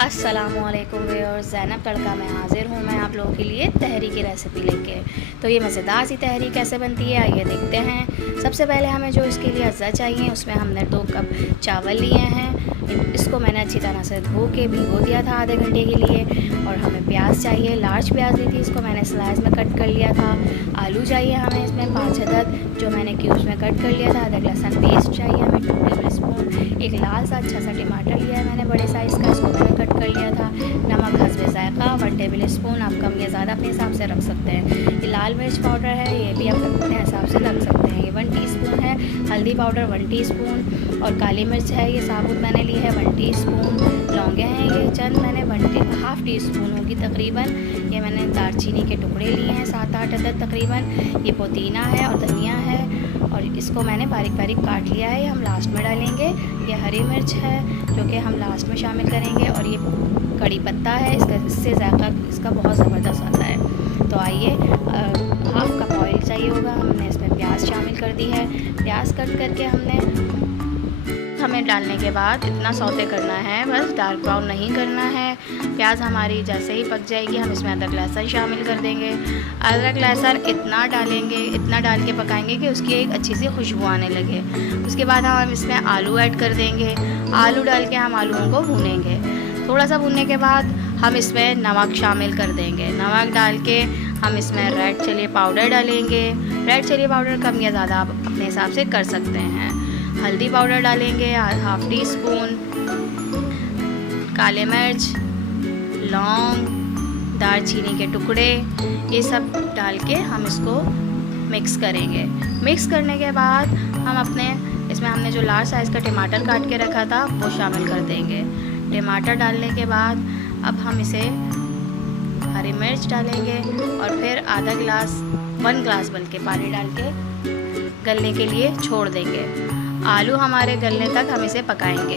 अस्सलामुअलैकुम व्यूअर्स, ज़ैनब तड़का में हाज़िर हूँ मैं आप लोगों के लिए तहरी की रेसिपी लेके। तो ये मज़ेदार सी तहरी कैसे बनती है आइए देखते हैं। सबसे पहले हमें जो इसके लिए अज्जा चाहिए, उसमें हमने 2 कप चावल लिए हैं। इसको मैंने अच्छी तरह से धो के भिगो दिया था आधे घंटे के लिए। और हमें प्याज चाहिए, लार्ज प्याज ली थी, इसको मैंने स्लाइस में कट कर लिया था। आलू चाहिए हमें इसमें 5 अदद, जो मैंने क्यूब्स में कट कर लिया था। अदरक लहसुन पेस्ट चाहिए हमें 2 टेबल स्पून। एक लाल सा अच्छा सा टमाटर लिया है मैंने बड़े साइज़ का, इसको मैंने कट कर लिया था। नमक हस्बे ज़ायक़ा 1 टेबल स्पून, आप कम या ज़्यादा अपने हिसाब से रख सकते हैं। ये लाल मिर्च पाउडर है, ये भी आप अपने हिसाब से रख सकते हैं। ये 1 टीस्पून है। हल्दी पाउडर 1 टीस्पून और काली मिर्च है ये साबुत मैंने ली है 1 टीस्पून। लौंगे हैं ये चंद मैंने हाफ़ टी स्पून होगी तकरीबन। ये मैंने दालचीनी के टुकड़े लिए हैं 7-8 अदद तकरीबन। ये पुदीना है और धनिया है और इसको मैंने बारीक बारीक काट लिया है, ये हम लास्ट में डालेंगे। ये हरी मिर्च है जो कि हम लास्ट में शामिल करेंगे। और ये कड़ी पत्ता है, इससे जायका इसका बहुत ज़बरदस्त आता है। तो आइए, हाफ़ कप ऑयल चाहिए होगा, हमने इसमें प्याज शामिल कर दी है। प्याज कट करके हमें डालने के बाद इतना सौते करना है, बस डार्क ब्राउन नहीं करना है। प्याज हमारी जैसे ही पक जाएगी हम इसमें अदरक लहसुन शामिल कर देंगे। अदरक लहसुन इतना डालेंगे, इतना डाल के पकाएंगे कि उसकी एक अच्छी सी खुशबू आने लगे। उसके बाद हम इसमें आलू ऐड कर देंगे। आलू डाल के हम आलूओं को भूनेंगे। थोड़ा सा भूनने के बाद हम इसमें नमक शामिल कर देंगे। नमक डाल के हम इसमें रेड चिली पाउडर डालेंगे। रेड चिली पाउडर कम या ज़्यादा आप अपने हिसाब से कर सकते हैं। हल्दी पाउडर डालेंगे 1/2 टीस्पून। काले मिर्च, लौंग, दालचीनी के टुकड़े, ये सब डाल के हम इसको मिक्स करेंगे। मिक्स करने के बाद हम इसमें हमने जो लार्ज साइज़ का टमाटर काट के रखा था वो शामिल कर देंगे। टमाटर डालने के बाद अब हम इसे हरी मिर्च डालेंगे और फिर 1 गिलास बल्कि पानी डाल के गलने के लिए छोड़ देंगे। आलू हमारे गलने तक हम इसे पकाएंगे।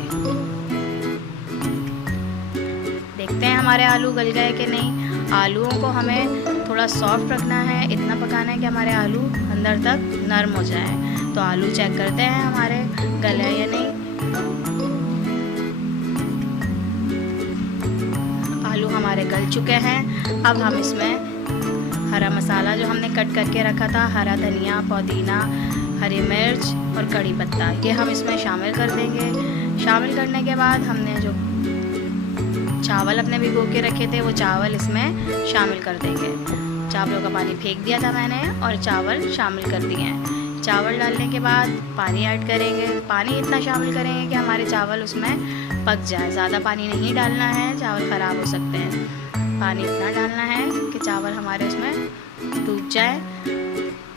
देखते हैं हमारे आलू गल गए कि नहीं। आलूओं को हमें थोड़ा सॉफ्ट रखना है, इतना पकाना है कि हमारे आलू अंदर तक नरम हो जाए। तो आलू चेक करते हैं हमारे गले या नहीं। आलू हमारे गल चुके हैं। अब हम इसमें हरा मसाला जो हमने कट करके रखा था, हरा धनिया, पुदीना, हरी मिर्च और कड़ी पत्ता, ये हम इसमें शामिल कर देंगे। शामिल करने के बाद हमने जो चावल अपने भिगो के रखे थे वो चावल इसमें शामिल कर देंगे। चावलों का पानी फेंक दिया था मैंने और चावल शामिल कर दिए हैं। चावल डालने के बाद पानी ऐड करेंगे। पानी इतना शामिल करेंगे कि हमारे चावल उसमें पक जाए। ज़्यादा पानी नहीं डालना है, चावल ख़राब हो सकते हैं। पानी इतना डालना है कि चावल हमारे उसमें डूब जाए।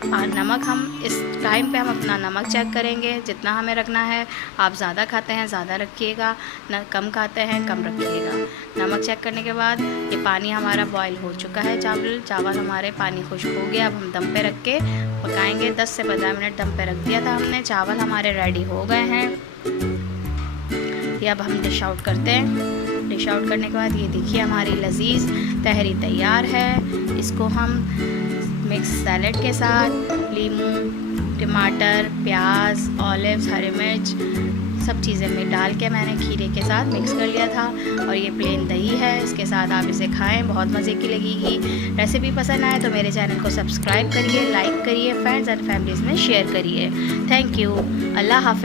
और नमक हम इस टाइम पे हम अपना नमक चेक करेंगे, जितना हमें रखना है। आप ज़्यादा खाते हैं ज़्यादा रखिएगा, न कम खाते हैं कम रखिएगा। नमक चेक करने के बाद ये पानी हमारा बॉईल हो चुका है। चावल हमारे पानी खुश्क हो गया। अब हम दम पे रख के पकाएंगे। 10 से 15 मिनट दम पे रख दिया था हमने। चावल हमारे रेडी हो गए हैं। ये अब हम डिश आउट करते हैं। डिश आउट करने के बाद ये देखिए हमारी लजीज तहरी तैयार है। इसको हम मिक्स सैलड के साथ लीमू, टमाटर, प्याज, ऑलिव्स, हरी मिर्च सब चीज़ें में डाल के मैंने खीरे के साथ मिक्स कर लिया था। और ये प्लेन दही है, इसके साथ आप इसे खाएं, बहुत मज़े की लगेगी। रेसिपी पसंद आए तो मेरे चैनल को सब्सक्राइब करिए, लाइक करिए, फ्रेंड्स एंड फैमिलीज़ में शेयर करिए। Thank you. अल्लाह हाफ़िज़।